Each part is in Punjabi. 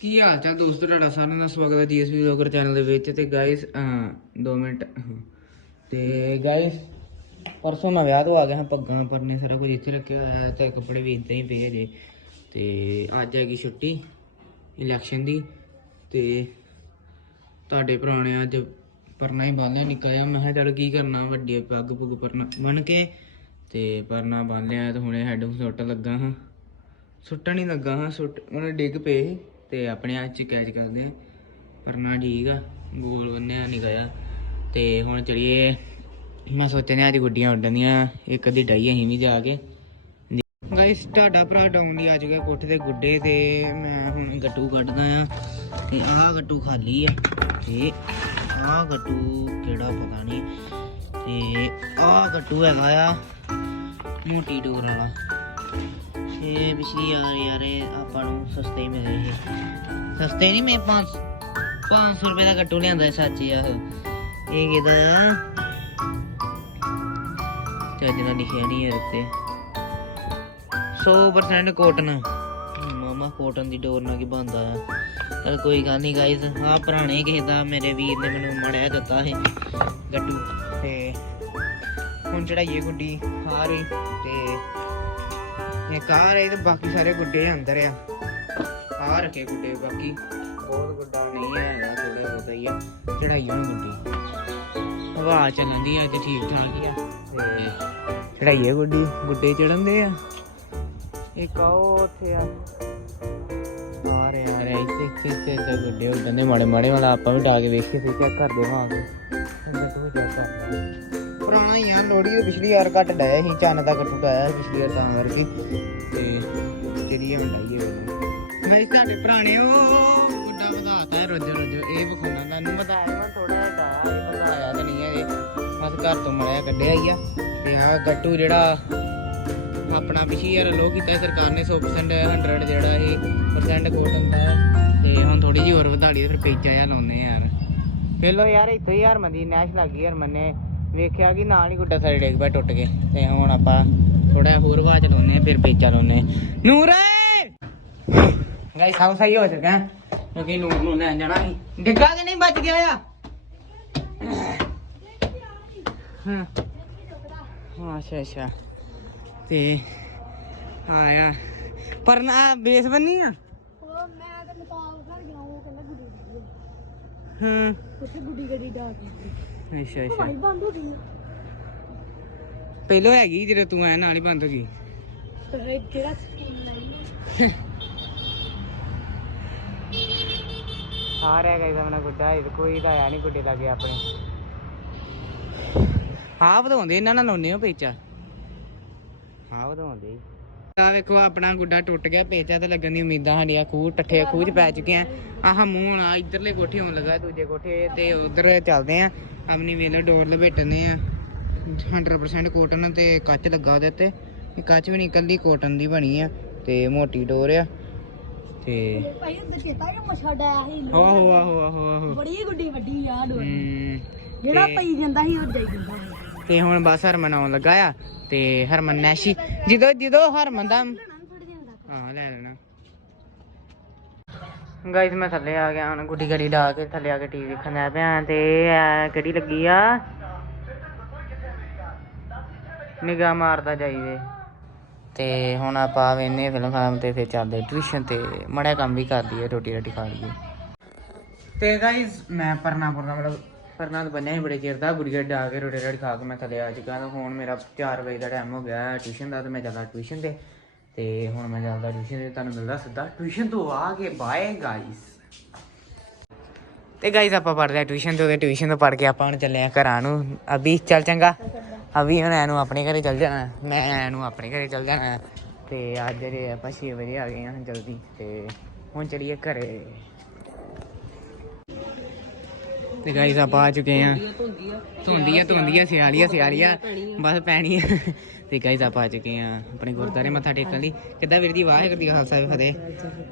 ਕੀ ਹਾਲ ਚਾਲ ਦੋਸਤੋ? ਤੁਹਾਡਾ ਸਾਰਿਆਂ ਦਾ ਸਵਾਗਤ ਹੈ ਜੀਐਸਪੀ ਵਲੌਗਰ ਚੈਨਲ ਦੇ ਵਿੱਚ ਤੇ ਗਾਇਸ 2 ਮਿੰਟ ਤੇ ਗਾਇਸ ਪਰਸੋਂ ਮੈਂ ਵਿਆਹ ਤੋਂ ਆ ਗਿਆ ਹਾਂ, ਪੱਗਾਂ ਪਰਨੇ ਸਾਰਾ ਕੁਝ ਇੱਥੇ ਰੱਖਿਆ ਹੋਇਆ ਹੈ, ਤੇ ਕੱਪੜੇ ਵੀ ਇੱਦਾਂ ਹੀ ਪਏ ਜੇ ਤੇ ਅੱਜ ਹੈਗੀ ਛੁੱਟੀ ਇਲੈਕਸ਼ਨ ਦੀ, ਤੇ ਤੁਹਾਡੇ ਪੁਰਾਣੇ ਅੱਜ ਪਰਨਾ ਹੀ ਬੰਨ੍ਹਿਆ ਨਿਕਲਿਆ ਮੈਂ ਕਿਹਾ ਚੱਲ ਕੀ ਕਰਨਾ, ਵੱਡੀ ਪੱਗ ਪੁੱਗ ਪਰਨਾ ਬਣ ਕੇ, ਤੇ ਪਰਨਾ ਬੰਨ ਲਿਆ ਤੇ ਹੁਣੇ ਹੈਡ ਸੁੱਟ ਲੱਗਾ ਹਾਂ। ਸੁੱਟਣ ਹੀ ਲੱਗਾ ਹਾਂ, ਸੁੱਟ, ਉਹਨੇ ਡਿੱਗ ਪਏ ਸੀ। ਤੇ ਆਪਣੇ ਹੱਥ ਚ ਕੈਚ ਕਰਦੇ ਆ। ਪਰਨਾ ਠੀਕ ਆ ਗੋਲ ਬੰਨਿਆ ਨਿਕਾਇਆ ਤੇ ਹੁਣ ਚਲੀਏ, ਮੈਂ ਸੋਚਿਆ ਅੱਜ ਗੁੱਡੀਆਂ ਉੱਡਣੀਆਂ ਇੱਕ ਅੱਧੀ ਡਾਈ ਅਸੀਂ ਵੀ ਜਾ ਕੇ। ਗਾਇਸ ਤੁਹਾਡਾ ਭਰਾ ਡਾਊਨ ਦੀ ਆ ਚੁੱਕਿਆ ਕੋਠੇ ਦੇ ਗੁੱਡੇ ਤੇ, ਮੈਂ ਹੁਣ ਗੱਟੂ ਕੱਢਦਾ ਆ। ਤੇ ਆਹ ਗੱਟੂ ਖਾਲੀ ਆ। ਤੇ ਆਹ ਗੱਟੂ ਕਿਹੜਾ ਪਤਾ ਨਹੀਂ। ਤੇ ਆਹ ਗੱਟੂ ਹੈਗਾ ਆ, ਮੋਟੀ ਡੋਰ ਵਾਲਾ। ਇਹ ਪਿਛਲੀ ਯਾਰ ਯਾਰ ਆਪਾਂ ਨੂੰ ਸਸਤੇ ਹੀ ਮਿਲੇ ਸਸਤੇ ਨਹੀਂ, ਮੈਂ 5 500 ਰੁਪਏ ਦਾ ਗੱਟੂ ਲਿਆਂਦਾ ਸੀ ਸੱਚ ਯਾਰ। ਇਹ ਕਿਹਦਾ? ਤੇ ਅੱਜ ਲਿਖਿਆ ਨਹੀਂ ਇਹ ਉੱਤੇ। 100% ਕੋਟਨ ਮਾਮਾ ਕੋਟਨ ਦੀ ਡੋਰ ਨਾਲ ਕੀ ਬੰਦਾ ਆ? ਚਲ ਕੋਈ ਗੱਲ ਨਹੀਂ ਗਾਇਜ਼ ਆ ਪੁਰਾਣੇ ਕਿਸੇ ਦਾ ਮੇਰੇ ਵੀਰ ਨੇ ਮੈਨੂੰ ਮੜਿਆ ਦਿੱਤਾ ਸੀ ਗੱਟੂ। ਤੇ ਹੁਣ ਚੜਾਈਏ ਗੁੱਡੀ, ਹਾਰੀ ਤੇ ਇਹ ਕਾਰ ਹੈ ਤੇ ਬਾਕੀ ਸਾਰੇ ਗੁੱਡੇ ਅੰਦਰ ਆ। ਆ ਰੱਖੇ ਗੁੱਡੇ ਬਾਕੀ। ਬਹੁਤ ਗੁੱਡਾ ਨਹੀਂ ਹੈਗਾ ਥੋੜੇ ਬਹੁਤਾ ਹੀ ਆ। ਚੜਾਈ ਹੁਣ ਗੁੱਡੀ। ਹਵਾ ਚੱਲਦੀ ਆ, ਅੱਜ ਠੀਕ ਠਾਕ ਹੀ ਆ। ਤੇ ਚੜਾਈਏ ਗੁੱਡੀ, ਗੁੱਡੇ ਚੜਨ ਦੇ ਆ। ਇੱਕ ਆਓ ਉੱਥੇ ਆ। ਆ ਰਹੇ ਆ ਰਹੇ ਇੱਥੇ ਇੱਥੇ ਇੱਥੇ ਗੁੱਡੇ ਉੱਡਣ ਦੇ ਮਾੜੇ ਮਾੜੇ ਵਾਲਾ। ਆਪਾਂ ਵੀ ਡਾ ਕੇ ਵੇਖ ਕੇ ਫਿਰ ਚੈੱਕ ਕਰਦੇ ਹਾਂ ਆਗੇ ਤੂੰ ਚੈੱਕ ਕਰ ਪੁਰਾਣਾ ਹੀ ਆ ਲੋੜੀ ਦੇ ਪਿਛਲੀ ਵਾਰ ਘੱਟ ਡਾਇਆ ਸੀ, ਚੰਨ ਦਾ ਕੱਟੂ ਡਾਇਆ ਸੀ ਪਿਛਲੀ ਵਾਰ ਤਾਂ ਕਰਕੇ। ਤੇ ਜਿਹੜੀ ਇਹ ਮਟਾਈਏ ਮੇਰੀ ਤੁਹਾਡੇ ਪੁਰਾਣੇ ਉਹ ਗੁੱਡਾ ਵਧਾਤਾ ਰੋਜ਼ ਰੋਜ਼, ਇਹ ਵਿਖਾਉਣਾ ਤੁਹਾਨੂੰ। ਵਧਾਇਆ ਥੋੜਾ ਜਿਹਾ ਵਧਾਇਆ ਤਾਂ ਨਹੀਂ ਹੈ ਇਹ ਬਸ ਘਰ ਤੋਂ ਮੜਿਆ ਕੱਢਿਆ ਹੀ ਆ। ਤੇ ਆ ਗੱਟੂ ਜਿਹੜਾ ਆਪਣਾ ਪਿਛਲੀ ਵਾਰ ਲੋ ਕੀਤਾ ਸੀ, ਸਰਕਾਰ ਨੇ 100% 100 ਜਿਹੜਾ ਇਹ ਪਰਸੈਂਟ ਕੋਟਨ ਦਾ ਤੇ ਹੁਣ ਥੋੜੀ ਜਿਹੀ ਹੋਰ ਵਧਾ ਲਈ ਤੇ ਫਿਰ ਪੇਚਾ ਜਿਹਾ ਲਾਉਨੇ ਯਾਰ। ਪਹਿਲਾਂ ਯਾਰ, ਇੱਥੇ ਹੀ ਹਰਮਨ ਦੀ ਨੈਸ਼ ਲੱਗ ਗਈ ਹਰਮਨ ਵੇਖਿਆ ਕਿ ਨਾਲ ਹੀ ਗੁੱਡਾ ਸਾਰੇ ਡੇਗ ਪਿਆ ਟੁੱਟ ਕੇ ਤੇ ਹੁਣ ਆਪਾਂ ਥੋੜਾ ਹੋਰ ਵਾਚ ਲਾਉਨੇ ਆ, ਫਿਰ ਪੇਚਾ ਲਾਉਨੇ ਨੂਰ! ਗਾਈ ਸਾਉ ਸਹੀ ਹੋ ਚੁੱਕਾ ਕਿਉਂਕਿ ਨੂਰ ਨੂੰ ਲੈਣ ਜਾਣਾ ਸੀ। ਡਿੱਗਾ ਕਿ ਨਹੀਂ? ਬਚ ਗਿਆ ਆ। ਹਾਂ। ਅੱਛਾ ਅੱਛਾ। ਤੇ ਆਇਆ। ਪਰ ਨਾ ਬੇਸ ਬੰਨੀ ਆ? ਉਹ ਮੈਂ ਤੇ ਨੇਪਾਲ ਘਰ ਗਿਆ ਉਹ ਕਹਿੰਦਾ ਗੁੱਡੀ ਗੱਡੀ ਹਾਂ। ਉੱਥੇ ਗੁੱਡੀ ਗੱਡੀ ਦਾ ਕੇ ਅੱਛਾ ਅੱਛਾ। ਭਾਈ ਬੰਦ ਹੋ ਗਈ ਪਹਿਲਾਂ ਹੈਗੀ ਜਦੋਂ ਤੂੰ ਆਇਆ ਨਾਲ ਹੀ ਬੰਦ ਹੋ ਗਈ। ਤੇ ਜਿਹੜਾ ਸਕੀਮ ਲਈ ਆ। ਰਿਹਾ ਗਾਇਸ ਆਪਣਾ ਗੁੱਡਾ ਇਹ ਕੋਈ ਦਾ ਆਇਆ ਨਹੀਂ ਗੁੱਡੇ ਲੱਗੇ ਆਪਣੇ। ਹਾਂ ਵਧਾਉਂਦੇ ਇਹਨਾਂ ਨਾਲ ਲਾਉਨੇ ਹੋ ਪੇਚਾ? ਹਾਂ ਵਧਾਉਂਦੇ ਆ ਵੇਖੋ ਆਪਣਾ ਗੁੱਡਾ ਟੁੱਟ ਗਿਆ ਪੇਚਾ ਤੇ ਲੱਗਣ ਦੀ ਉਮੀਦਾਂ ਸਾਡੀਆਂ ਖੂਹ ਟੱਠੇ ਖੂਹ ਚ ਪੈ ਚੁੱਕੇ ਆ ਆਹ ਮੂੰਹ ਹੁਣ ਆ ਇਧਰਲੇ ਕੋਠੇ ਹੋਣ ਲੱਗਾ ਦੂਜੇ ਕੋਠੇ ਤੇ ਉਧਰ ਚੱਲਦੇ ਆ। ਆਪਣੀ ਵੇਲੇ ਡੋਰ ਲਪੇਟਨੇ ਆ। 100% ਕੋਟਨ ਤੇ ਕੱਚ ਲੱਗਾ ਉਹਦੇ ਤੇ ਇਹ ਕੱਚ ਵੀ ਨਹੀਂ ਇਕੱਲੀ ਕੋਟਨ ਦੀ ਬਣੀ ਆ ਤੇ ਮੋਟੀ ਡੋਰ ਆ। ਤੇ ਭਾਈ ਅੰਦਰ ਚੇਤਾ ਕਿ ਮੱਛਾ ਡਾਇਆ ਸੀ ਆਹੋ ਆਹੋ ਆਹੋ ਆਹੋ। ਬੜੀ ਗੁੱਡੀ ਵੱਡੀ ਹੋਈ ਹਮ, ਜਿਹੜਾ ਪਈ ਜਾਂਦਾ ਸੀ ਉਹ ਜਾਈ ਜਾਂਦਾ ਸੀ। ਤੇ ਹੁਣ ਬਸ ਹਰਮਨ ਆਉਣ ਲੱਗਾ ਆ ਤੇ ਹਰਮਨ ਨੈਸ਼ੀ, ਜਦੋਂ ਜਦੋਂ ਹਰਮਨ ਦਾ ਹਾਂ, ਲੈ ਲੈਣਾ। ਗਾਇਸ ਮੈਂ ਥੱਲੇ ਆ ਗਿਆ, ਹੁਣ ਗੁੱਡੀ ਗੜੀ ਡਾ ਕੇ ਥੱਲੇ ਆ ਕੇ ਟੀਵੀ ਵੇਖਣ ਲੱਗ ਪਿਆ ਤੇ ਕਿਹੜੀ ਲੱਗੀ ਆ? ਨਿਗਾਹ ਮਾਰਦਾ ਜਾਈਵੇ ਤੇ ਹੁਣ ਆਪਾਂ ਵੇਨੇ ਫਿਲਮ ਖਾਮ ਤੇ ਫਿਰ ਚੱਲਦੇ ਟਿਊਸ਼ਨ ਤੇ। ਮੜਿਆ ਕੰਮ ਵੀ ਕਰ ਲਈਏ, ਰੋਟੀ ਰਾਟੀ ਖਾ ਲਈਏ। ਤੇ ਗਾਇਸ ਮੈਂ ਪਰਨਾ ਪਰਨਾ ਮਤਲਬ ਪਰ ਨਾਲ ਬੰਨਿਆ ਸੀ ਬੜੇ ਚਿਰ ਦਾ ਗੁੜੀ ਗੁੜੀਆ ਆ ਕੇ ਰੋਟੀ ਰਾਟੀ ਖਾ ਕੇ ਮੈਂ ਥੱਲੇ ਆ ਚੁੱਕਾ ਤਾਂ ਹੁਣ ਮੇਰਾ 4 ਵਜੇ ਦਾ ਟਾਈਮ ਹੋ ਗਿਆ ਟਿਊਸ਼ਨ ਦਾ ਤੇ ਮੈਂ ਜਾਂਦਾ ਟਿਊਸ਼ਨ ਤੇ। ਤੇ ਹੁਣ ਮੈਂ ਚੱਲਦਾ ਟਿਊਸ਼ਨ ਤੇ, ਤੁਹਾਨੂੰ ਮਿਲਦਾ ਸਿੱਧਾ ਟਿਊਸ਼ਨ ਤੋਂ ਆ ਕੇ ਬਾਏ ਗਾਇਸ ਤੇ ਗਾਇਸ ਆਪਾਂ ਪੜਦੇ ਆ ਟਿਊਸ਼ਨ ਤੋਂ ਤੇ ਟਿਊਸ਼ਨ ਤੋਂ ਪੜ ਕੇ ਆਪਾਂ ਹੁਣ ਚੱਲੇ ਆ ਘਰਾਂ ਨੂੰ। ਅਭੀ ਚੱਲ ਚੰਗਾ? ਅਭੀ ਹੁਣ ਇਹਨੂੰ ਆਪਣੇ ਘਰੇ ਚੱਲ ਜਾਣਾ। ਮੈਂ ਇਹਨੂੰ ਆਪਣੇ ਘਰੇ ਚੱਲ ਜਾਣਾ। ਤੇ ਅੱਜ ਜਿਹੜੇ ਆਪਾਂ 6 ਵਜੇ ਆ ਗਏ ਆ ਜਲਦੀ। ਤੇ ਹੁਣ ਚਲੀਏ ਘਰੇ। ਤੇ ਗਾਇਸ ਆਪਾਂ ਆ ਚੁੱਕੇ ਆ ਧੁੰਦੀ ਆ ਧੁੰਦੀ ਆ ਸਿਆਲੀਆ ਸਿਆਲੀਆ ਬਸ ਪੈਣੀ ਆ। ਤੇ ਗਾਇਸ ਆਪਾਂ ਆ ਚੁੱਕੇ ਆ ਆਪਣੇ ਗੁਰਦਾਰੇ ਮੱਥਾ ਟੇਕਣ ਲਈ। ਕਿੱਦਾਂ ਵੀਰ ਦੀ ਵਾਹਿਗੁਰੂ ਦੀ ਖਾਲਸਾ ਸਾਹਿਬ ਫਤਿਹ।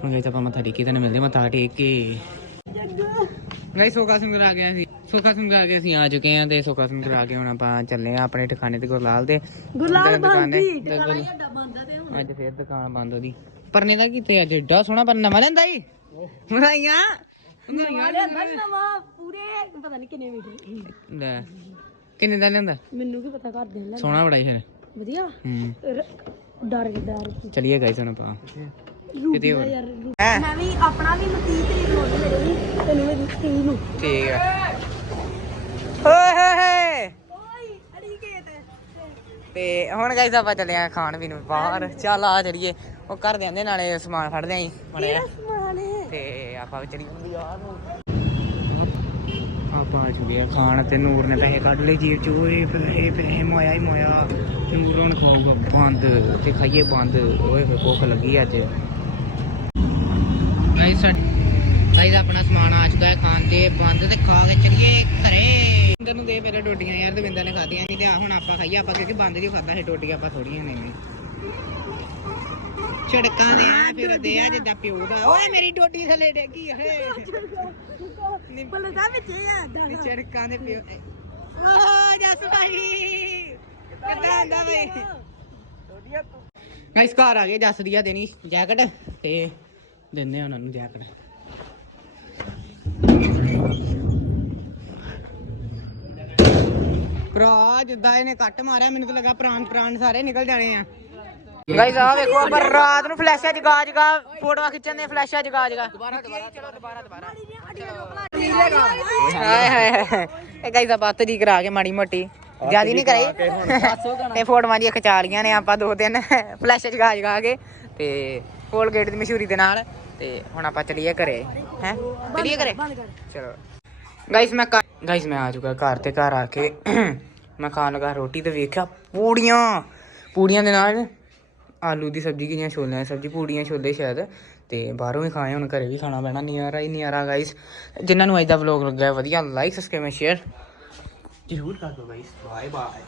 ਹੁਣ ਗਾਇਸ ਆਪਾਂ ਮੱਥਾ ਟੇਕੀ ਤੁਹਾਨੂੰ ਮਿਲਦੇ ਮੱਥਾ ਟੇਕ ਕੇ। ਗਾਇਸ ਸੋਕਾ ਸਿੰਘ ਆ ਗਿਆ ਸੀ। ਸੋਕਾ ਸਿੰਘ ਆ ਗਿਆ ਸੀ ਆ ਚੁੱਕੇ ਆ ਤੇ ਸੋਕਾ ਸਿੰਘ ਆ ਕੇ ਹੁਣ ਆਪਾਂ ਚੱਲੇ ਆ ਆਪਣੇ ਟਿਕਾਣੇ ਤੇ ਗੁਰਲਾਲ ਦੇ। ਗੁਰਲਾਲ। ਬੰਦੀ ਅੱਜ ਫੇਰ ਦੁਕਾਨ ਬੰਦ ਉਹਦੀ ਪਰਨੇ ਦਾ ਕੀਤੇ ਅੱਜ ਏਡਾ ਸੋਹਣਾ ਪਰ ਨਵਾਂ ਲੈਂਦਾ ਈ। ਵਧਾਈਆਂ। ਨਵਾਂ ਲਿਆਂਦਾ ਨਵਾਂ ਪੂਰੇ ਪਤਾ ਨਹੀਂ ਕਿੰਨੇ ਮੀਟਰ ਲੈ ਕਿੰਨੇ ਦਾ ਲਿਆਂਦਾ? ਮੈਨੂੰ ਕੀ ਪਤਾ ਘਰ ਦੇ ਲੈ ਸੋਹਣਾ ਬੜਾ ਹੀ ਹੈ ਵਧੀਆ? ਹੂੰ। ਰ- ਡਰ ਕੇ ਡਰ ਕੇ ਚਲਿਏ ਗਾਇਸ ਹੁਣ ਆਪਾਂ। ਕਿਤੇ ਹੋਰ? ਯਾਰ ਹੈਂ? ਮੈਂ ਵੀ ਆਪਣਾ ਵੀ 30 ਤਰੀਕ ਨੂੰ order ਮੇਰੇ ਵੀ ਤੈਨੂੰ ਵੀ 30 ਨੂੰ। ਠੀਕ ਹੈ ਓਏ ਹੋਏ ਹੋਏ। ਓਏ ਅੜੀ ਕੇ ਤੇ ਤੇ ਹੁਣ ਗਾਇਸ ਆਪਾਂ ਚੱਲੇ ਆ ਖਾਣ ਪੀਣ ਬਾਹਰ। ਚੱਲ ਆ ਚਲੀਏ। ਉਹ ਘਰ ਦੇ ਆਂਦੇ ਨਾਲੇ ਸਮਾਨ ਫੜਦੇ ਆਂ ਮੜਿਆ ਮਾਨੇ ਤੇ ਆਪਾਂ ਨੂੰ ਆਪਾਂ ਖਾਣ ਤੇ ਨੂਰ ਨੇ ਪੈਸੇ ਕੱਢ ਲਏ ਜੇਬ ਚੋਂ ਓਏ ਪੈਸੇ ਪੈਸੇ ਮੋਇਆ ਹੀ ਮੋਇਆ। ਨੂਰ ਹੁਣ ਖਾਊਗਾ ਬੰਦ ਤੇ ਖਾਈਏ ਬੰਦ। ਓਏ ਭੁੱਖ ਲੱਗੀ ਅੱਜ। ਗਾਇਸ ਆਪਣਾ ਸਮਾਨ ਆ ਚੁੱਕਾ ਹੈ ਖਾਣ ਤੇ ਬੰਦ ਤੇ ਖਾ ਕੇ ਚਲੀਏ ਘਰੇ। ਦਵਿੰਦਰ ਨੂੰ ਦੇ ਪਹਿਲਾਂ ਡੋਡੀਆਂ ਯਾਰ ਦਵਿੰਦਰ ਨੇ ਖਾਧੀਆਂ ਨਹੀਂ ਤੇ ਆ ਹੁਣ ਆਪਾਂ ਖਾਈਏ ਆਪਾਂ ਕਿਉਂਕਿ ਬੰਦ ਦੀ ਖਾਦਾ ਸੀ ਡੋਡੀਆਂ ਆਪਾਂ ਥੋੜੀਆਂ ਨੇ ਨਹੀਂ ਛੜਕਾਂ ਦੇ ਆ ਫਿਰ ਦੇ ਆ ਜਿੱਦਾਂ ਪਿਓ ਦਾ। ਓਏ ਮੇਰੀ ਡੋਡੀ ਥੱਲੇ ਡੇਗੀ ਓਏ ਬੱਲੇ ਦਾ ਵਿੱਚ ਆ ਛੜਕਾਂ ਦੇ। ਪਿਓ ਓ ਜਸ ਭਾਈ। ਕਿੱਦਾਂ ਆਂਦਾ ਬਈ ਗਾਇਸ ਘਰ ਆ ਗਏ ਜਸ ਦੀਆ ਦੇਣੀ ਜੈਕਟ ਤੇ ਆ ਉਹਨਾਂ ਨੂੰ ਜੈਕਟ। ਭਰਾ ਜਿੱਦਾਂ ਇਹਨੇ ਕੱਟ ਮਾਰਿਆ ਮੈਨੂੰ ਤਾਂ ਲੱਗਾ ਪ੍ਰਾਣ ਪ੍ਰਾਣ ਸਾਰੇ ਨਿਕਲ ਜਾਣੇ ਆ। ਗਾਇਸ ਆ ਵੇਖੋ ਪਰ ਰਾਤ ਨੂੰ ਫਲੈਸ਼ਾਂ ਜਗਾ ਜਗਾ ਫੋਟੋਆਂ ਖਿੱਚਣ ਦੇ ਫਲੈਸ਼ਾਂ ਜਗਾ ਜਗਾ। ਦੁਬਾਰਾ ਦੁਬਾਰਾ ਚਲੋ ਦੁਬਾਰਾ ਦੁਬਾਰਾ। ਹਾਏ ਹਾਏ ਹਾਏ। ਇਹ ਗਾਇਸ ਆਪਾਂ ਤਰੀ ਕਰਾ ਕੇ ਮਾੜੀ ਮੋਟੀ। ਜਿਆਦੀ ਨਹੀਂ ਕਰਾਈ। ਤੇ ਫੋਟੋਆਂ ਦੀਆਂ ਖਿਚਾ ਲੀਆਂ ਨੇ ਆਪਾਂ ਦੋ ਦਿਨ ਫਲੈਸ਼ ਜਗਾ ਜਗਾ ਕੇ। ਤੇ ਕੋਲਗੇਟ ਦੀ ਮਸ਼ਹੂਰੀ ਦੇ ਨਾਲ। ਤੇ ਹੁਣ ਆਪਾਂ ਚਲੀਏ ਘਰੇ। ਹੈ? ਚਲੀਏ ਘਰੇ? ਚਲੋ। ਗਾਇਸ ਮੈਂ ਗਾਇਸ ਮੈਂ ਆ ਚੁੱਕਾ ਘਰ ਤੇ ਘਰ ਆ ਕੇ। ਮੈਂ ਖਾਣ ਲੱਗਾ ਰੋਟੀ ਤੇ ਵੇਖਿਆ ਪੂੜੀਆਂ। ਪੂੜੀਆਂ ਦੇ ਨਾਲ ਆਲੂ ਦੀ ਸਬਜ਼ੀ ਕਿੰਨੀਆਂ ਛੋਲਿਆਂ ਦੀ ਸਬਜ਼ੀ, ਪੂੜੀਆਂ ਛੋਲੇ ਸ਼ਾਇਦ। ਤੇ ਬਾਹਰੋਂ ਵੀ ਖਾਏ, ਹੁਣ ਘਰੇ ਵੀ ਖਾਣਾ ਪੈਣਾ ਨਿਆਰਾ ਹੀ ਨਿਆਰਾ ਗਾਇਸ ਜਿਨ੍ਹਾਂ ਨੂੰ ਅੱਜ ਦਾ ਵਲੌਗ ਲੱਗਿਆ, ਵਧੀਆ ਲਾਈਕ ਸਬਸਕ੍ਰਾਈਬ ਸ਼ੇਅਰ ਜ਼ਰੂਰ ਕਰ ਦਿਓ ਗਾਇਸ ਬਾਏ ਬਾਏ